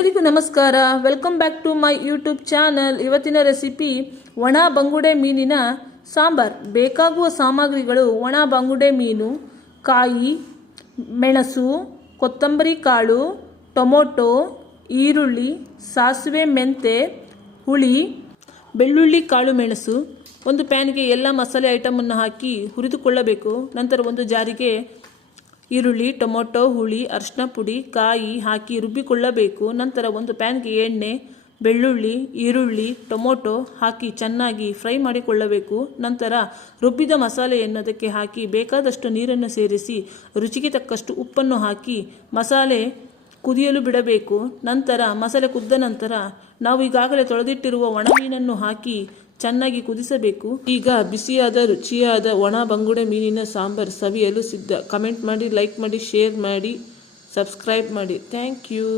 ಎಲ್ಲರಿಗೂ ನಮಸ್ಕಾರ. Welcome back to my YouTube channel. ಇವತ್ತಿನ ರೆಸಿಪಿ ಒಣ ಬಂಗುಡೆ ಮೀನಿನ ಸಾಂಬಾರ್. ಬೇಕಾಗುವ ಸಾಮಗ್ರಿಗಳು: ಒಣ ಬಂಗುಡೆ ಮೀನು, ಕಾಯಿ, ಮೆಣಸು, ಕೊತ್ತಂಬರಿ ಕಾಳು, ಟೊಮೊಟೊ, ಈರುಳ್ಳಿ, ಸಾಸಿವೆ, ಮೆಂತೆ, ಹುಳಿ, ಬೆಳ್ಳುಳ್ಳಿ, ಕಾಳು ಮೆಣಸು. ಒಂದು ಪ್ಯಾನ್ಗೆ ಎಲ್ಲ ಮಸಾಲೆ ಐಟಮನ್ನು ಹಾಕಿ ಹುರಿದುಕೊಳ್ಳಬೇಕು. ನಂತರ ಒಂದು ಜಾರಿಗೆ ಈರುಳ್ಳಿ, ಟೊಮೊಟೊ, ಹುಳಿ, ಅರಿಶಿನ ಪುಡಿ, ಕಾಯಿ ಹಾಕಿ ರುಬ್ಬಿಕೊಳ್ಳಬೇಕು. ನಂತರ ಒಂದು ಪ್ಯಾನ್ಗೆ ಎಣ್ಣೆ, ಬೆಳ್ಳುಳ್ಳಿ, ಈರುಳ್ಳಿ, ಟೊಮೊಟೊ ಹಾಕಿ ಚೆನ್ನಾಗಿ ಫ್ರೈ ಮಾಡಿಕೊಳ್ಳಬೇಕು. ನಂತರ ರುಬ್ಬಿದ ಮಸಾಲೆಯನ್ನು ಅದಕ್ಕೆ ಹಾಕಿ ಬೇಕಾದಷ್ಟು ನೀರನ್ನು ಸೇರಿಸಿ ರುಚಿಗೆ ತಕ್ಕಷ್ಟು ಉಪ್ಪನ್ನು ಹಾಕಿ ಮಸಾಲೆ ಕುದಿಯಲು ಬಿಡಬೇಕು. ನಂತರ ಮಸಾಲೆ ಕುದ್ದ ನಂತರ ನಾವು ಈಗಾಗಲೇ ತೊಳೆದಿಟ್ಟಿರುವ ಒಣ ಮೀನನ್ನು ಹಾಕಿ ಚೆನ್ನಾಗಿ ಕುದಿಸಬೇಕು. ಈಗ ಬಿಸಿಯಾದ ರುಚಿಯಾದ ಒಣ ಬಂಗುಡೆ ಮೀನಿನ ಸಾಂಬಾರ್ ಸವಿಯಲು ಸಿದ್ಧ. ಕಮೆಂಟ್ ಮಾಡಿ, ಲೈಕ್ ಮಾಡಿ, ಶೇರ್ ಮಾಡಿ, ಸಬ್ಸ್ಕ್ರೈಬ್ ಮಾಡಿ. Thank you.